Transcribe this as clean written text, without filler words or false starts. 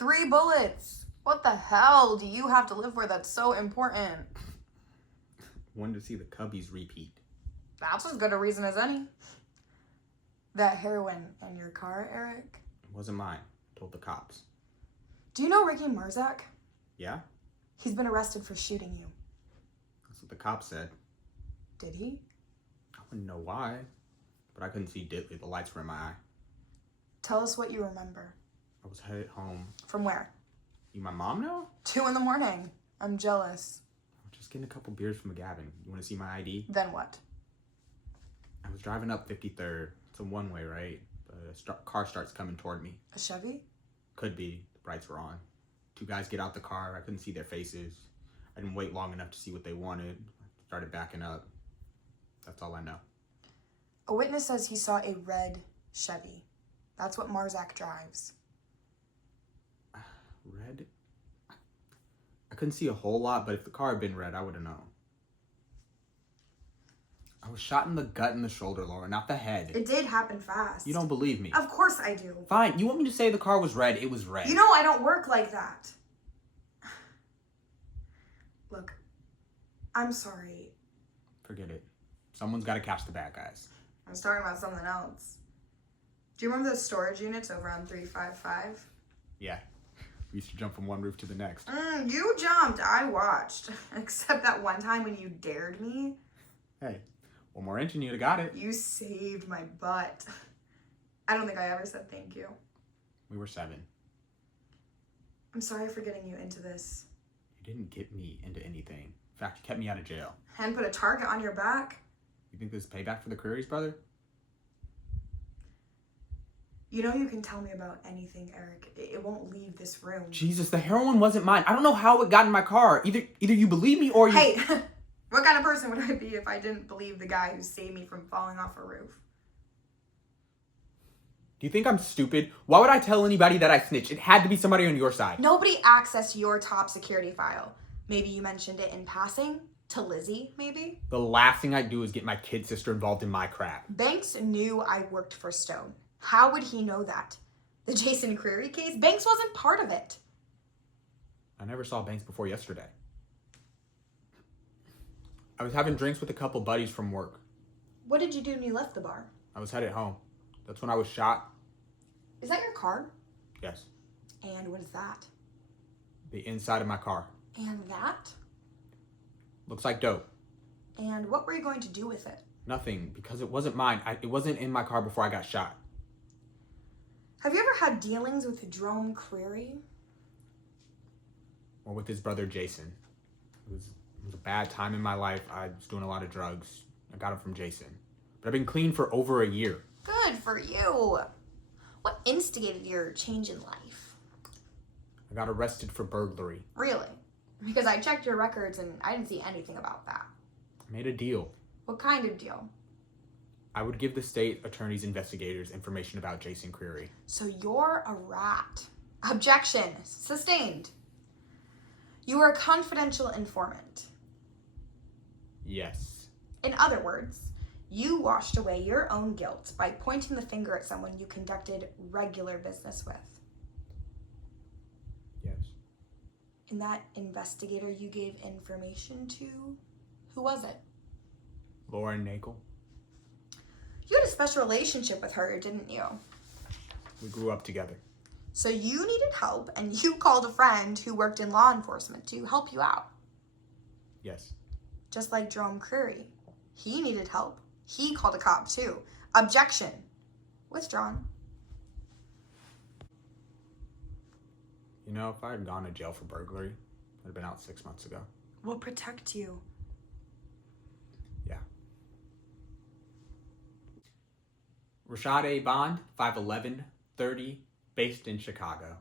3 bullets. What the hell do you have to live for that's so important? Wanted to see the Cubbies repeat. That's as good a reason as any. That heroin in your car, Eric? It wasn't mine. Told the cops. Do you know Ricky Marzak? Yeah? He's been arrested for shooting you. That's what the cops said. Did he? I wouldn't know why, but I couldn't see diddly. The lights were in my eye. Tell us what you remember. I was headed home. From where? You my mom know? 2 in the morning. I'm jealous. I'm just getting a couple beers from McGavin. You want to see my ID? Then what? I was driving up 53rd. It's a one-way, right? But a car starts coming toward me. A Chevy? Could be. The brights were on. 2 guys get out the car. I couldn't see their faces. I didn't wait long enough to see what they wanted. Started backing up. That's all I know. A witness says he saw a red Chevy. That's what Marzak drives. Red? I couldn't see a whole lot, but if the car had been red, I would have known. I was shot in the gut and the shoulder, Laura, not the head. It did happen fast. You don't believe me. Of course I do. Fine, you want me to say the car was red, it was red. You know I don't work like that. Look, I'm sorry. Forget it. Someone's got to catch the bad guys. I was talking about something else. Do you remember those storage units over on 355? Yeah. We used to jump from one roof to the next. You jumped. I watched. Except that one time when you dared me. Hey, one more inch and you'd have got it. You saved my butt. I don't think I ever said thank you. We were 7. I'm sorry for getting you into this. You didn't get me into anything. In fact, you kept me out of jail. And put a target on your back. You think this is payback for the Currys, brother? You know you can tell me about anything, Eric. It won't leave this room. Jesus, the heroin wasn't mine. I don't know how it got in my car. Either you believe me or you... Hey, what kind of person would I be if I didn't believe the guy who saved me from falling off a roof? Do you think I'm stupid? Why would I tell anybody that I snitched? It had to be somebody on your side. Nobody accessed your top security file. Maybe you mentioned it in passing. To Lizzie, maybe? The last thing I'd do is get my kid sister involved in my crap. Banks knew I worked for Stone. How would he know that? The Jason Creary case? Banks wasn't part of it. I never saw Banks before yesterday. I was having drinks with a couple buddies from work. What did you do when you left the bar? I was headed home. That's when I was shot. Is that your car? Yes. And what is that? The inside of my car. And that? Looks like dope. And what were you going to do with it? Nothing, because it wasn't mine. It wasn't in my car before I got shot. Have you ever had dealings with Jerome Creary? Or with his brother, Jason. It was a bad time in my life. I was doing a lot of drugs. I got it from Jason. But I've been clean for over a year. Good for you. What instigated your change in life? I got arrested for burglary. Really? Because I checked your records and I didn't see anything about that. I made a deal. What kind of deal? I would give the state attorney's investigators information about Jason Creary. So you're a rat. Objection. Sustained. You were a confidential informant. Yes. In other words, you washed away your own guilt by pointing the finger at someone you conducted regular business with. Yes. And that investigator you gave information to, who was it? Lauren Nagel. You had a special relationship with her, didn't you? We grew up together. So you needed help, and you called a friend who worked in law enforcement to help you out. Yes. Just like Jerome Creary. He needed help. He called a cop too. Objection. Withdrawn. You know, if I had gone to jail for burglary, I'd have been out 6 months ago. We'll protect you. Yeah. Rashad A. Bond, 5'11", 30, based in Chicago.